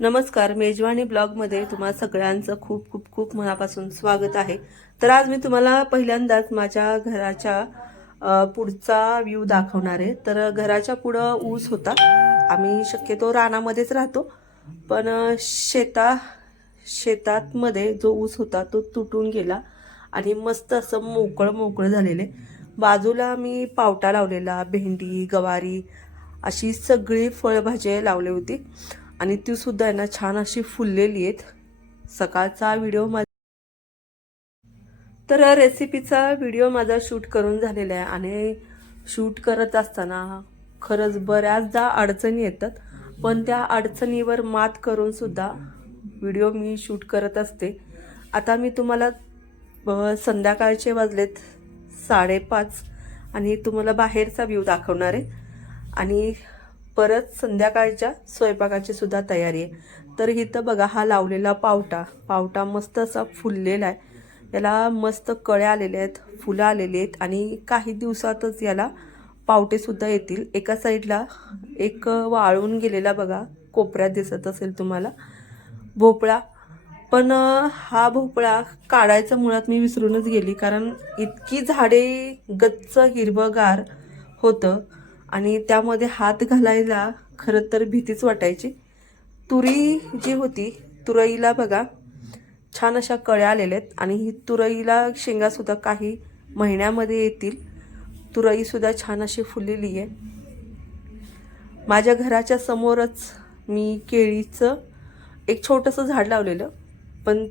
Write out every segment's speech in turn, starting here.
नमस्कार मेजवानी ब्लॉगमध्ये तुम्हा सगळ्यांचं खूप खूप खूप मनापासून स्वागत आहे. तर आज मी तुम्हाला पहिल्यांदाच माझ्या घराच्या पुढचा व्ह्यू दाखवणार आहे. तर घराच्या पुढं ऊस होता. आम्ही शक्यतो रानामध्येच राहतो. पण शेता शेतातमध्ये जो ऊस होता तो तुटून गेला आणि मस्त असं मोकळं मोकळं झालेले बाजूला मी पावटा लावलेला भेंडी गवारी अशी सगळी फळभाज्या लावली होती. आणि ती सुद्धा आहे ना छान अशी फुललेली आहेत. सकाळचा व्हिडिओ माझा तर रेसिपीचा व्हिडिओ माझा शूट करून झालेला आहे आणि शूट करत असताना खरंच बऱ्याचदा अडचणी येतात. पण त्या अडचणीवर मात करून सुद्धा व्हिडिओ मी शूट करत असते. आता मी तुम्हाला संध्याकाळचे वाजलेत साडेपाच आणि तुम्हाला बाहेरचा व्ह्यू दाखवणार आहे. आणि परत संध्याकाळच्या स्वयंपाकाची सुद्धा तयारी आहे. तर इथं बघा हा लावलेला पावटा. पावटा मस्त असा फुललेला आहे. याला मस्त कळ्या आलेल्या आहेत फुलं आलेली आहेत आणि काही दिवसातच याला पावटेसुद्धा येतील. एका साईडला एक वाळून गेलेला बघा कोपऱ्यात दिसत असेल तुम्हाला. भोपळा. पण हा भोपळा काढायचा मुळात मी विसरूनच गेली कारण इतकी झाडे गच्च हिरवगार होतं. आणि त्यामध्ये हात घालायला खरं तर भीतीच वाटायची. तुरी जी होती तुरईला बघा छान अशा कळ्या आलेल्या आहेत. आणि ही तुरईला शेंगासुद्धा काही महिन्यामध्ये येतील. तुरईसुद्धा छान अशी फुललेली आहे. माझ्या घराच्या समोरच मी केळीचं एक छोटंसं झाड लावलेलं. पण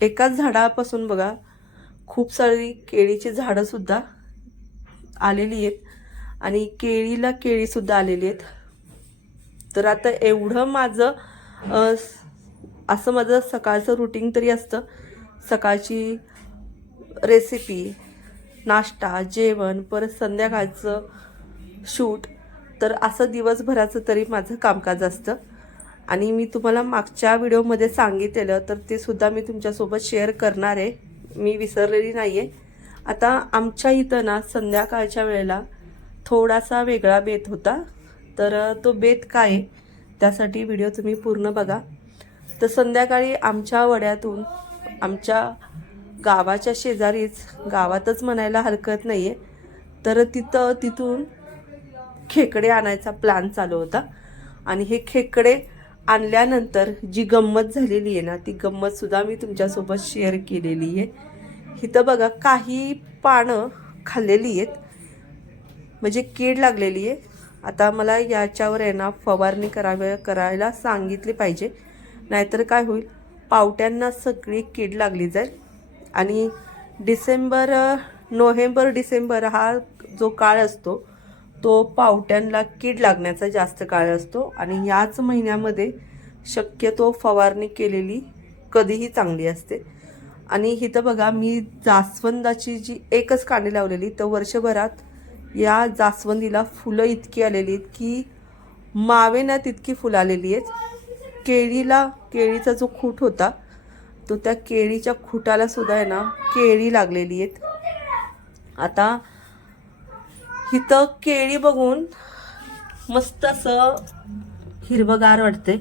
एकाच झाडापासून बघा खूप सारी केळीची झाडंसुद्धा आलेली आहेत. आणि केळीला केळीसुद्धा आलेली आहेत. तर आता एवढं माझं असं माझं सकाळचं रुटीन तरी असतं. सकाळची रेसिपी नाश्ता जेवण परत संध्याकाळचं शूट तर असं दिवसभराचं तरी माझं कामकाज असतं. आणि मी तुम्हाला मागच्या व्हिडिओमध्ये सांगितलेलं तर ते सुद्धा मी तुमच्यासोबत शेअर करणार आहे. मी विसरलेली नाही आहे आता आमच्या इथं ना संध्याकाळच्या वेळेला थोडासा वेगळा बेत होता. तर तो बेत काय आहे त्यासाठी व्हिडिओ तुम्ही पूर्ण बघा. तर संध्याकाळी आमच्या वड्यातून आमच्या गावाच्या शेजारीच गावातच म्हणायला हरकत नाही आहे तर तिथं तिथून खेकडे आणायचा प्लॅन चालू होता. आणि हे खेकडे आणल्यानंतर जी गंमत झालेली आहे ना ती गंमतसुद्धा मी तुमच्यासोबत शेअर केलेली आहे. इथं बघा काही पानं खाल्लेली आहेत. म्हणजे कीड लागलेली आहे. आता मला याच्यावर आहे ना फवारणी करावे करायला सांगितली पाहिजे. नाहीतर काय होईल? पावट्यांना सगळी कीड लागली जाईल. आणि डिसेंबर नोव्हेंबर डिसेंबर हा जो काळ असतो तो पावट्यांना कीड लागण्याचा जास्त काळ असतो. आणि याच महिन्यामध्ये शक्यतो फवारणी केलेली कधीही चांगली असते. आणि इथं बघा मी जास्वंदाची जी एकच कांडी लावलेली तर वर्षभरात या जास्वंदीला फुलं इतकी आलेली आहेत की मावेना तितकी फुलं आलेली आहेत. केळीला केळीचा जो खूट होता तो त्या केळीच्या खुटाला सुद्धा आहे ना केळी लागलेली आहेत. आता इथं केळी बघून मस्त असं हिरवगार वाटते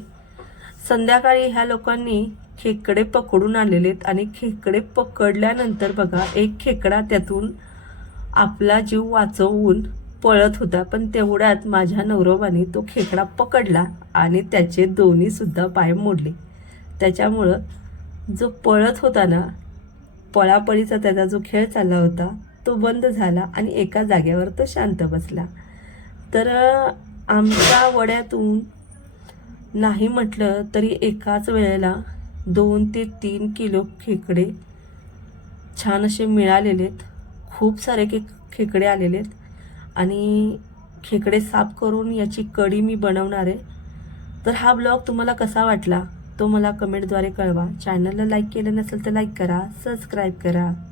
संध्याकाळी ह्या लोकांनी खेकडे पकडून आणलेले आहेत आणि खेकडे पकडल्यानंतर बघा एक खेकडा त्यातून आपला जीव वाचवून पळत होता पण तेवढ्यात माझ्या नवरोबाने तो खेकडा पकडला आणि त्याचे दोन्हीसुद्धा पाय मोडले. त्याच्यामुळं जो पळत होता ना पळापळीचा त्याचा जो खेळ चालला होता तो बंद झाला आणि एका जागेवर तो शांत बसला. तर आमच्या वड्यातून नाही म्हटलं तरी एकाच वेळेला दोन ते तीन किलो खेकडे छान असे मिळालेले आहेत खूप सारे के खेकडे आलेले आहेत. आणि खेकडे साफ करून याची कढी मी बनवणार आहे. तर हा ब्लॉग तुम्हाला कसा वाटला तो मला कमेंटद्वारे कळवा. चॅनलला लाईक केलं नसेल तर लाईक करा सबस्क्राईब करा.